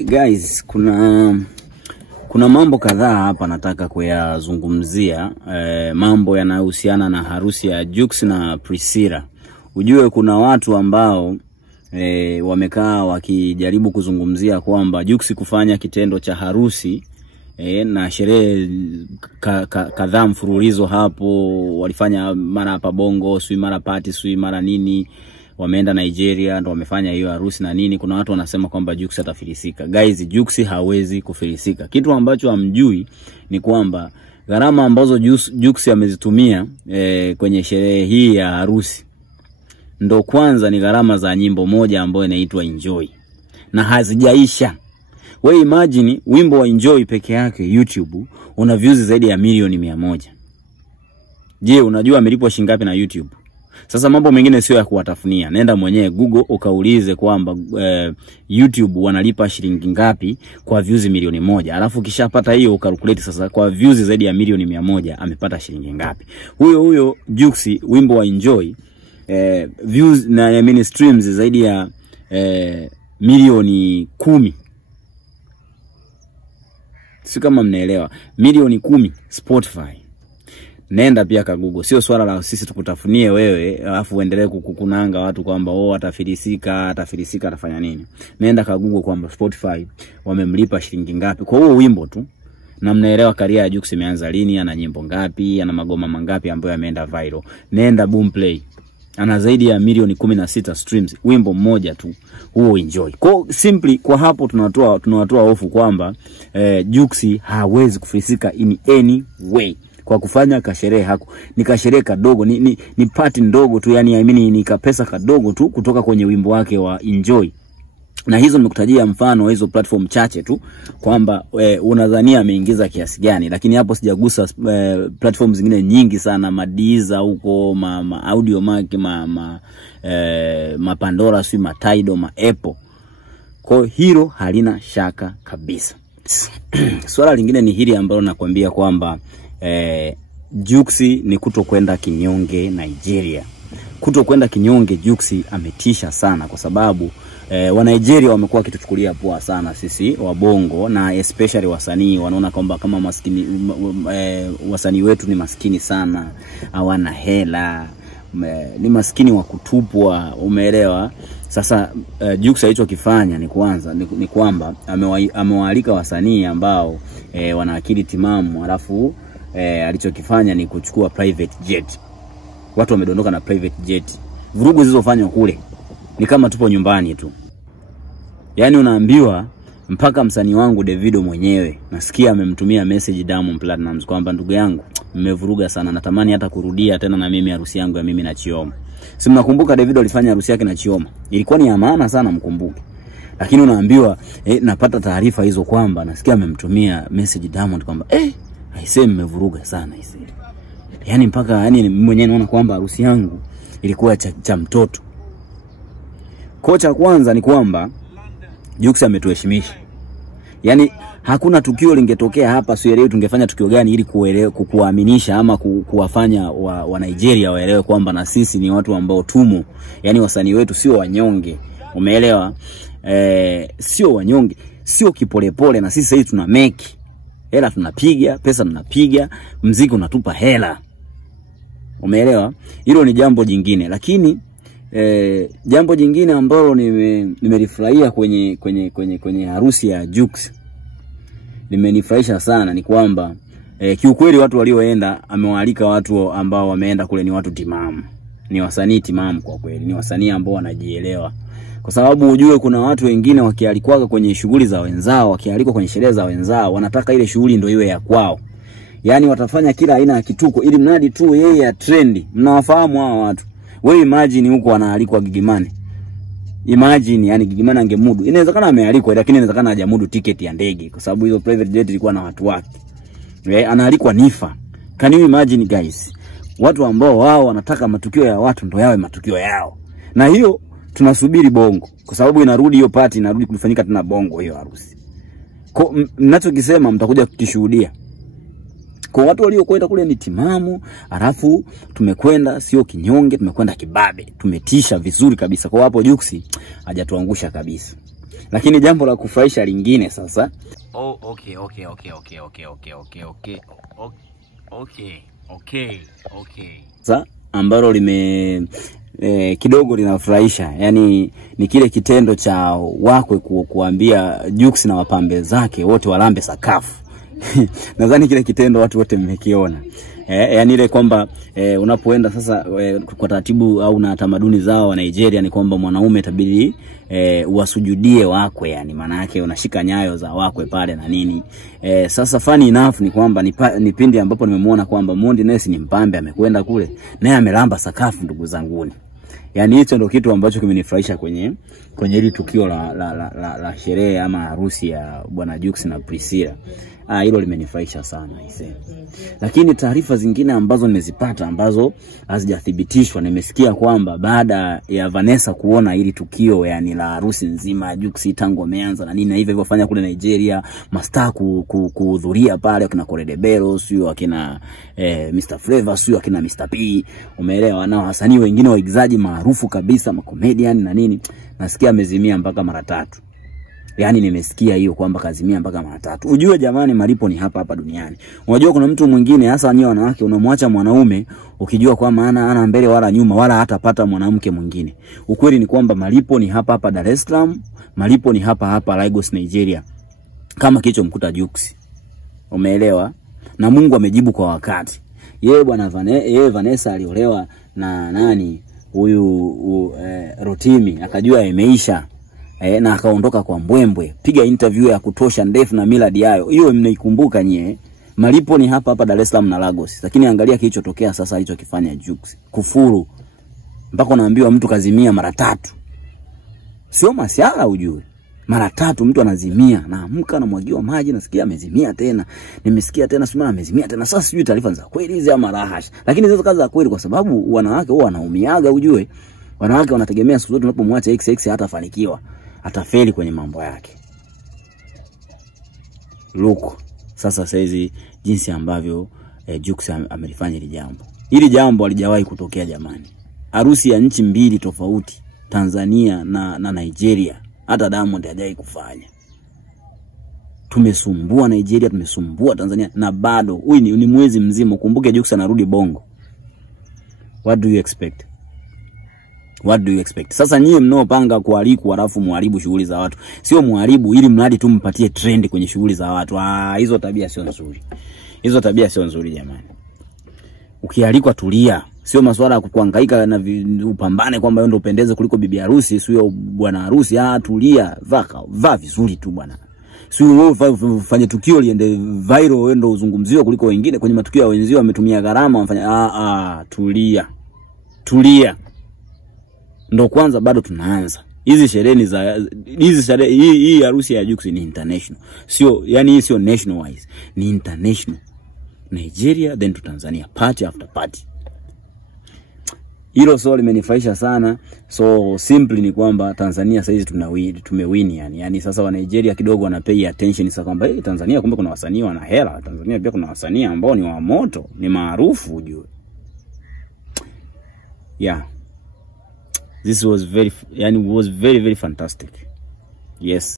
Guys, kuna mambo kadhaa hapa nataka kuyazungumzia, mambo yanayohusiana na harusi ya Jux na Priscilla. Ujue kuna watu ambao wamekaa wakijaribu kuzungumzia kwamba Jux kufanya kitendo cha harusi na sherehe kadhaa mfululizo hapo, walifanya mara hapa Bongo, sui mara party, sui mara nini, wameenda Nigeria ndo wamefanya hiyo harusi na nini. Kuna watu wanasema kwamba Jux atafilisika. Guys, Jux hawezi kufilisika. Kitu ambacho hamjui ni kwamba gharama ambazo Jux amezitumia kwenye sherehe hii ya harusi, ndo kwanza ni gharama za nyimbo moja ambayo inaitwa Enjoy, na hazijaisha. Wewe imagine wimbo wa Enjoy peke yake YouTube una views zaidi ya milioni 100. Je, unajua amelipwa shilingi ngapi na YouTube? Sasa mambo mengine sio ya kuwatafunia. Nenda mwenyewe Google ukaulize kwamba YouTube wanalipa shilingi ngapi kwa views milioni 1. Alafu ukishapata hiyo ukalculate sasa kwa views zaidi ya milioni 100 amepata shilingi ngapi. Huyo Jux wimbo wa Enjoy views na streams zaidi ya milioni 10. Si kama mnaelewa, milioni 10 Spotify. Nenda pia ka Google. Sio swala la sisi tukutafunie wewe alafu uendelee kukunanga watu kwamba atafilisika atafanya nini. Nenda ka Google kwamba Spotify wamemlipa shilingi ngapi kwa huo wimbo tu, na mnaelewa career ya Jux imeanza lini, ana nyimbo ngapi, ana magoma mangapi ambayo yameenda viral. Nenda Boomplay, ana zaidi ya milioni 16 streams wimbo mmoja tu, huo Enjoy. Kwa simply kwa hapo tunatoa hofu kwamba Jux hawezi kufilisika in any way kwa kufanya kasherehe hako. Ni kasherehe kadogo, ni party ndogo tu, yani ni kapesa kadogo tu kutoka kwenye wimbo wake wa Enjoy. Na hizo nimekutajia mfano hizo platform chache tu kwamba unadhania ameingiza kiasi gani, lakini hapo sijagusa platform zingine nyingi sana, Madiza huko, Audio Mac, Pandora, sui Tidal, Apple. Kwa hilo halina shaka kabisa. Swala lingine ni hili ambalo nakwambia kwamba Jux ni kutokwenda kinyonge Nigeria. Kutokwenda kinyonge Jux ametisha sana, kwa sababu wa Nigeria wamekuwa kituchukulia poa sana sisi wa Bongo, na especially wasanii wanaona kwamba kama maskini, wasanii wetu ni maskini sana, hawana hela, ni maskini wa kutupwa, umeelewa? Sasa Jux alichokifanya ni kwamba amewaalika wasanii ambao wana akili timamu, alafu alichokifanya ni kuchukua private jet. Watu wamedondoka na private jet. Vurugu zilizofanywa kule ni kama tupo nyumbani tu. Yani unaambiwa mpaka msanii wangu Davido mwenyewe nasikia amemtumia message Diamond Platnumz kwamba ndugu yangu, mmevuruga sana, natamani hata kurudia tena na mimi harusi yangu ya mimi na Chioma. Si mnakumbuka Davido alifanya harusi yake na Chioma? Ilikuwa ni ya maana sana, mkumbuke. Lakini unaambiwa napata taarifa hizo kwamba nasikia amemtumia message Diamond kwamba aisee mmevuruga sana aisee. Yani mpaka mwenyewe naona kwamba harusi yangu ilikuwa cha mtoto. Kocha kwanza ni kwamba Jux ametuheshimisha. Yani hakuna tukio lingetokea hapa sielewi tungefanya tukio gani ili kukuaminisha ama kuwafanya wa Nigeria waelewe kwamba na sisi ni watu ambao tumo. Yani wasanii wetu sio wanyonge. Umeelewa? Sio wanyonge, sio kipolepole, na sisi sasa tuna make hela, tunapiga pesa, tunapiga muziki, unatupa hela. Umeelewa? Hilo ni jambo jingine. Lakini jambo jingine ambalo nimelifurahia kwenye harusi ya Jux, limenifurahisha sana, ni kwamba kiukweli watu walioenda, amewaalika watu ambao wameenda kule ni watu timamu, ni wasanii timamu kwa kweli, ni wasanii ambao wanajielewa. Kwa sababu ujue kuna watu wengine wakialikwa kwenye shughuli za wenzao, wakialikwa kwenye sherehe za wenzao, wanataka ile shughuli ndio iwe ya kwao. Yani watafanya kila aina ya kituko ili mradi tu yeye ya trendi. Mnawafahamu hao watu. Wewe imagine huko wanaalikwa Gigimane. Imagine yani Gigimane angemudu. Inawezekana amealikwa, lakini inawezekana hajamudu ticket ya ndege kwa sababu hizo private jet ilikuwa na watu wake. Anaalikwa Nifa. Can you imagine guys? Watu ambao wao wanataka matukio ya watu ndio yawe matukio yao. Na hiyo tunasubiri Bongo, kwa sababu inarudi hiyo party, inarudi kufanyika tena Bongo hiyo harusi. Kwa ninachokisema mtakuja kukishuhudia. Kwa watu waliokwenda kule ni timamu, alafu tumekwenda sio kinyonge, tumekwenda kibabe, tumetisha vizuri kabisa. Kwa hapo Jux hajatuangusha kabisa. Lakini jambo la kufurahisha lingine sasa. Okay. Sasa ambalo kidogo linafurahisha, yani ni kile kitendo cha wakwe kuambia Jux na wapambe zake wote walambe sakafu. Nadhani kile kitendo watu wote mmekiona. Yani ile kwamba unapoenda sasa kwa taratibu au na tamaduni zao wa Nigeria ni kwamba mwanaume itabidi uwasujudie wakwe, yani maana yake unashika nyayo za wakwe pale na nini. Sasa funny enough ni kwamba ni pindi ambapo nimemuona kwamba Mondi Ness ni mpambe amekwenda kule naye amelamba sakafu, ndugu zanguni. Yani hicho ndio kitu ambacho kimenifurahisha kwenye hili tukio la sherehe ama harusi ya bwana Jux na Priscilla. Hilo limenifurahisha sana ise. Lakini taarifa zingine ambazo nimezipata ambazo hazijathibitishwa, nimesikia kwamba baada ya Vanessa kuona hili tukio yani la harusi nzima Jux tangu ameanza na nini na hivyo fanya kule Nigeria, mastaa kuhudhuria pale, akina Koredebelo, sio akina Mr Flavor, sio akina Mr P, umeelewa, nao wasanii wengine waigizaji maarufu kabisa, ma comedian na nini, nasikia amezimia mpaka mara 3. Yani nimesikia hiyo kwamba kazimia mpaka mara 3. Ujue jamani, malipo ni hapa duniani. Unajua kuna mtu mwingine hasa nyinyi wanawake unamwacha mwanaume ukijua kwa maana ana mbele wala nyuma wala hatapata mwanamke mwingine. Ukweli ni kwamba malipo ni hapa Dar es Salaam, malipo ni hapa Lagos Nigeria. Kama kicho mkuta Jux. Umeelewa? Na Mungu amejibu kwa wakati. Yeye bwana Vanessa aliolewa na nani? Huyu Rotimi, akajua imeisha. Na akaondoka kwa mbwembwe. Piga interview ya kutosha ndefu na Millard yayo. Hiyo mnaikumbuka nyie. Malipo ni hapa Dar es Salaam na Lagos. Lakini angalia kilichotokea sasa alichokifanya Jux. Kufuru. Mpaka naambiwa mtu kazimia mara 3. Sio masiala ujue. Mara 3 mtu anazimia, naamka na mwagiwa maji, nasikia amezimia tena. Nimesikia tena sima amezimia tena. Sasa sijui taarifa za kweli hizi ama rahash. Lakini hizo kazi za kweli kwa sababu wanawake huwa wanaumiaga ujue. Wanawake wanategemea siku zote unapomwacha XX hatafanikiwa. Atafeli kwenye mambo yake. Look, sasa saizi jinsi ambavyo Jux amelifanya hili jambo. Hili jambo halijawahi kutokea jamani. Harusi ya nchi mbili tofauti, Tanzania na Nigeria, hata Diamond hajawahi kufanya. Tumesumbua Nigeria, tumesumbua Tanzania na bado huyu ni mwezi mzima. Kumbuke Jux anarudi Bongo. What do you expect? Sasa nyie mnaopanga kualiku alafu muharibu shughuli za watu. Sio muharibu ili mradi tu mpatie trend kwenye shughuli za watu. Hizo tabia sio nzuri jamani. Ukialikwa tulia. Sio masuala ya kuhangaika na upambane kwamba wewe ndio upendeze kuliko bibi harusi, sio bwana harusi. Tulia, vaa vizuri tu bwana. Sio wewe ufanye tukio liende viral, wewe ndio uzungumziwe kuliko wengine. Kwenye matukio ya wenzio wametumia gharama wafanya tulia. Ndo kwanza bado tunaanza. Hizi sherehe hii harusi ya Jux ni international. Sio, yani hii sio national wise. Ni international. Nigeria then to Tanzania, party after party. Hilo swali limenifurahisha sana. So simply ni kwamba Tanzania sasa hizi tumewin yani. Yani sasa wa Nigeria kidogo wana pay attention sasa kwamba Tanzania kumbe kuna wasanii wana hela. Tanzania pia kuna wasanii ambao ni wa moto, ni maarufu ujue. Yeah. This was very very fantastic. Yes.